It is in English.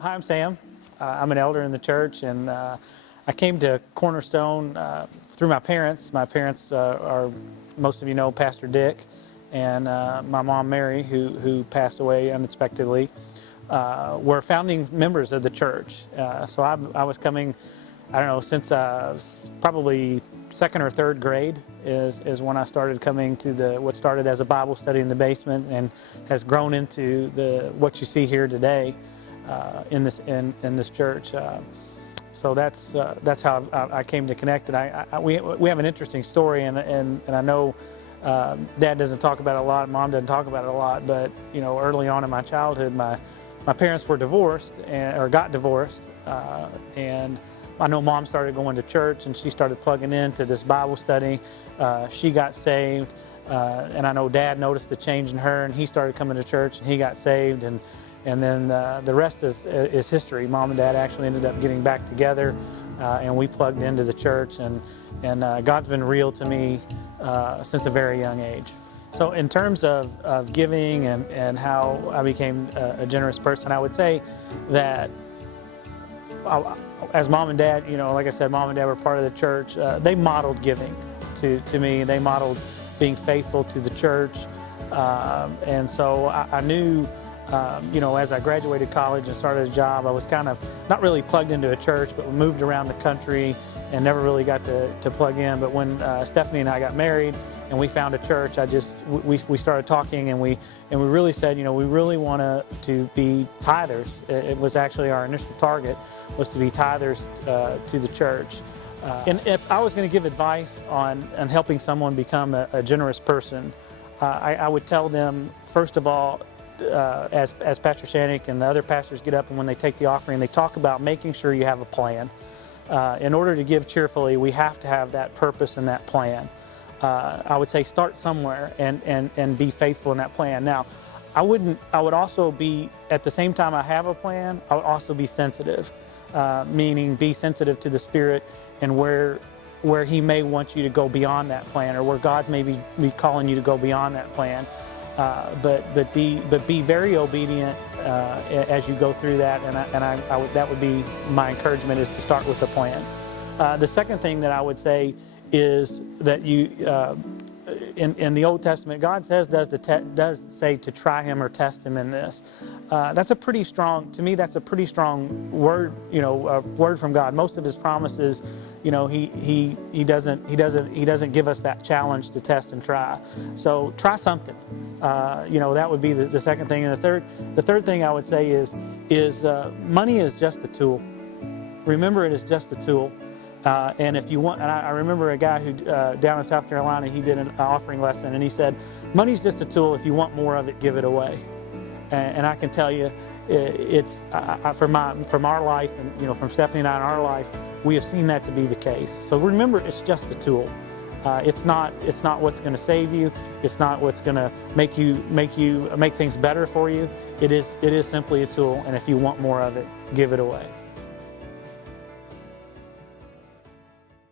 Hi, I'm Sam. I'm an elder in the church, and I came to Cornerstone through my parents. My parents are, most of you know, Pastor Dick, and my mom Mary, who passed away unexpectedly, were founding members of the church. So I was coming, I don't know, since probably second or third grade is when I started coming to what started as a Bible study in the basement and has grown into what you see here today in this church. So that's how I came to connect. And we have an interesting story, and I know Dad doesn't talk about it a lot, Mom doesn't talk about it a lot, but you know, early on in my childhood, my parents were divorced or got divorced, and I know Mom started going to church and she started plugging into this Bible study. She got saved, and I know Dad noticed the change in her, and he started coming to church and he got saved, and then the rest is history. Mom and Dad actually ended up getting back together, and we plugged into the church, and God's been real to me since a very young age. So in terms of giving and how I became a generous person, I would say that as Mom and Dad, you know, like I said, Mom and Dad were part of the church. They modeled giving to me. They modeled being faithful to the church. And so I knew, you know, as I graduated college and started a job, I was kind of not really plugged into a church, but we moved around the country and never really got to plug in. But when Stephanie and I got married and we found a church, we started talking, and we really said, you know, we really want to be tithers. It was actually our initial target, was to be tithers to the church. And if I was going to give advice on helping someone become a generous person, I would tell them, first of all, as Pastor Shanik and the other pastors get up and when they take the offering, they talk about making sure you have a plan. In order to give cheerfully, we have to have that purpose and that plan. I would say start somewhere and be faithful in that plan. Now, I would also be, at the same time I have a plan, I would also be sensitive, meaning be sensitive to the Spirit and where He may want you to go beyond that plan, or where God may be calling you to go beyond that plan. But be very obedient as you go through that, and that would be my encouragement, is to start with a plan. The second thing that I would say is that in the Old Testament, God does say to try Him or test Him in this. That's a pretty strong, to me, that's a pretty strong word, you know, a word from God. Most of His promises, you know, He doesn't give us that challenge to test and try. So try something. You know, that would be the second thing. And the third thing I would say is money is just a tool. Remember, it is just a tool. And if you want, and I remember a guy who down in South Carolina, he did an offering lesson, and he said, money's just a tool. If you want more of it, give it away. And I can tell you, it's from our life, and you know, from Stephanie and I in our life, we have seen that to be the case. So remember, it's just a tool. It's not what's going to save you. It's not what's going to make things better for you. It is simply a tool. And if you want more of it, give it away.